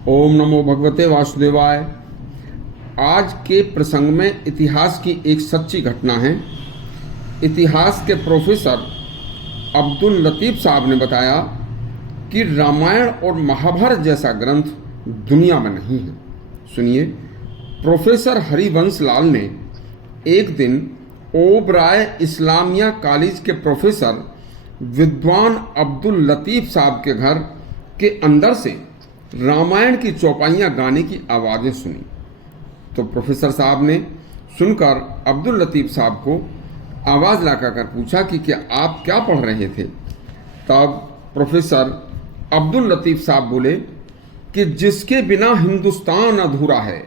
ओम नमो भगवते वासुदेवाय। आज के प्रसंग में इतिहास की एक सच्ची घटना है। इतिहास के प्रोफेसर अब्दुल लतीफ़ साहब ने बताया कि रामायण और महाभारत जैसा ग्रंथ दुनिया में नहीं है। सुनिए, प्रोफेसर हरिवंश लाल ने एक दिन ओबराय इस्लामिया कॉलेज के प्रोफेसर विद्वान अब्दुल लतीफ़ साहब के घर के अंदर से रामायण की चौपाइयाँ गाने की आवाज़ें सुनी। तो प्रोफेसर साहब ने सुनकर अब्दुल लतीफ़ साहब को आवाज़ लगाकर पूछा कि क्या आप क्या पढ़ रहे थे। तब प्रोफेसर अब्दुल लतीफ़ साहब बोले कि जिसके बिना हिंदुस्तान अधूरा है,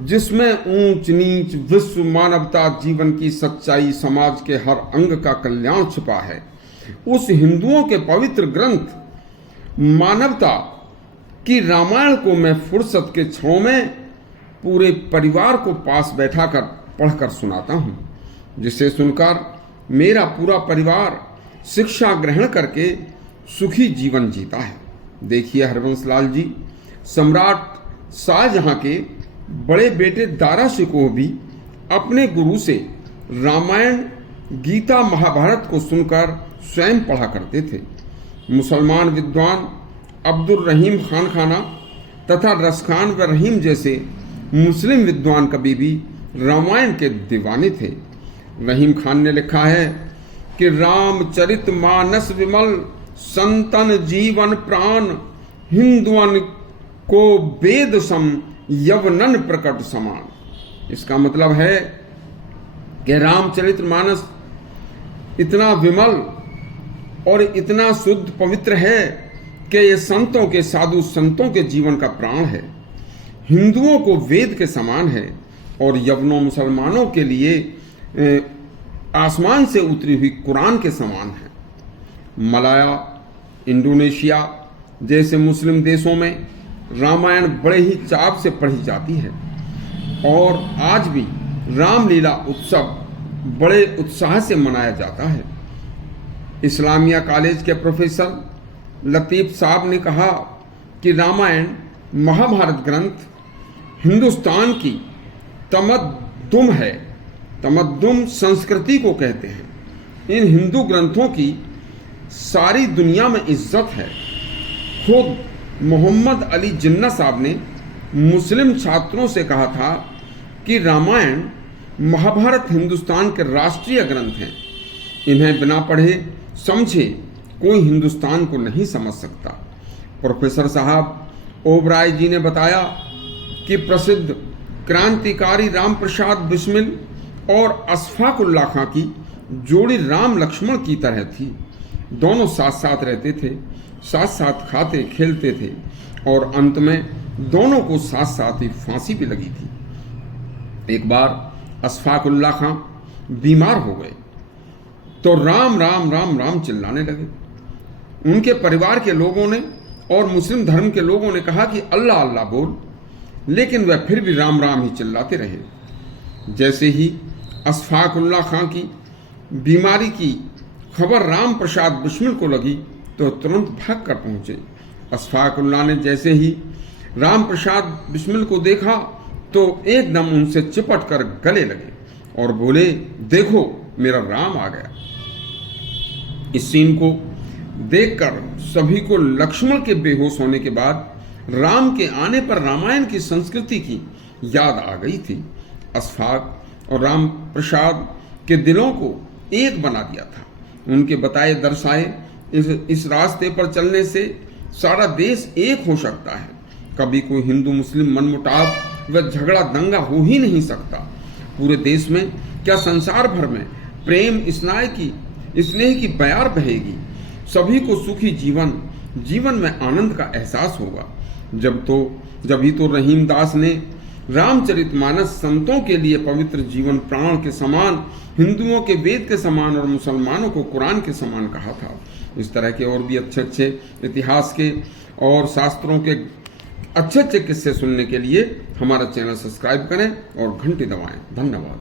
जिसमें ऊंच नीच, विश्व, मानवता, जीवन की सच्चाई, समाज के हर अंग का कल्याण छिपा है, उस हिंदुओं के पवित्र ग्रंथ मानवता कि रामायण को मैं फुर्सत के छांव में पूरे परिवार को पास बैठाकर पढ़कर सुनाता हूँ, जिसे सुनकर मेरा पूरा परिवार शिक्षा ग्रहण करके सुखी जीवन जीता है। देखिए हरिवंश लाल जी, सम्राट शाहजहां के बड़े बेटे दारा शिकोह भी अपने गुरु से रामायण, गीता, महाभारत को सुनकर स्वयं पढ़ा करते थे। मुसलमान विद्वान अब्दुल रहीम खान खाना तथा रसखान व रहीम जैसे मुस्लिम विद्वान कवि भी रामायण के दीवाने थे। रहीम खान ने लिखा है कि रामचरित मानस विमल, संतन जीवन प्राण, हिंदुअन को वेद सम, यवनन प्रकट समान। इसका मतलब है कि रामचरित मानस इतना विमल और इतना शुद्ध पवित्र है कि ये संतों के, साधु संतों के जीवन का प्राण है, हिंदुओं को वेद के समान है और यवनों मुसलमानों के लिए आसमान से उतरी हुई कुरान के समान है। मलाया, इंडोनेशिया जैसे मुस्लिम देशों में रामायण बड़े ही चाव से पढ़ी जाती है और आज भी रामलीला उत्सव बड़े उत्साह से मनाया जाता है। इस्लामिया कॉलेज के प्रोफेसर लतीफ़ साहब ने कहा कि रामायण, महाभारत ग्रंथ हिंदुस्तान की तमद्दुम है, तमद्दुम संस्कृति को कहते हैं। इन हिंदू ग्रंथों की सारी दुनिया में इज्जत है। खुद मोहम्मद अली जिन्ना साहब ने मुस्लिम छात्रों से कहा था कि रामायण, महाभारत हिंदुस्तान के राष्ट्रीय ग्रंथ हैं। इन्हें बिना पढ़े समझे कोई हिंदुस्तान को नहीं समझ सकता। प्रोफेसर साहब ओबराय जी ने बताया कि प्रसिद्ध क्रांतिकारी राम प्रसाद बिस्मिल और अशफाक उल्लाह खां की जोड़ी राम लक्ष्मण की तरह थी। दोनों साथ साथ रहते थे, साथ साथ खाते खेलते थे और अंत में दोनों को साथ साथ ही फांसी भी लगी थी। एक बार अशफाक उल्लाह खां बीमार हो गए तो राम राम राम राम चिल्लाने लगे। उनके परिवार के लोगों ने और मुस्लिम धर्म के लोगों ने कहा कि अल्लाह अल्लाह बोल, लेकिन वह फिर भी राम राम ही चिल्लाते रहे। जैसे ही अशफाक उल्लाह खां की बीमारी की खबर राम प्रसाद बिस्मिल को लगी तो तुरंत भाग कर पहुंचे। अशफाक उल्लाह ने जैसे ही राम प्रसाद बिस्मिल को देखा तो एकदम उनसे चिपट कर गले लगे और बोले, देखो मेरा राम आ गया। इस सीन को देखकर सभी को लक्ष्मण के बेहोश होने के बाद राम के आने पर रामायण की संस्कृति की याद आ गई थी। अशफाक और राम प्रसाद के दिलों को एक बना दिया था। उनके बताए दर्शाए इस रास्ते पर चलने से सारा देश एक हो सकता है। कभी कोई हिंदू मुस्लिम मनमुटाव व झगड़ा दंगा हो ही नहीं सकता। पूरे देश में क्या संसार भर में प्रेम स्नेह की बयार बहेगी। सभी को सुखी जीवन में आनंद का एहसास होगा। जब ही तो रहीमदास ने रामचरितमानस संतों के लिए पवित्र जीवन प्राण के समान, हिंदुओं के वेद के समान और मुसलमानों को कुरान के समान कहा था। इस तरह के और भी अच्छे अच्छे इतिहास के और शास्त्रों के अच्छे अच्छे किस्से सुनने के लिए हमारा चैनल सब्सक्राइब करें और घंटी दबाएं। धन्यवाद।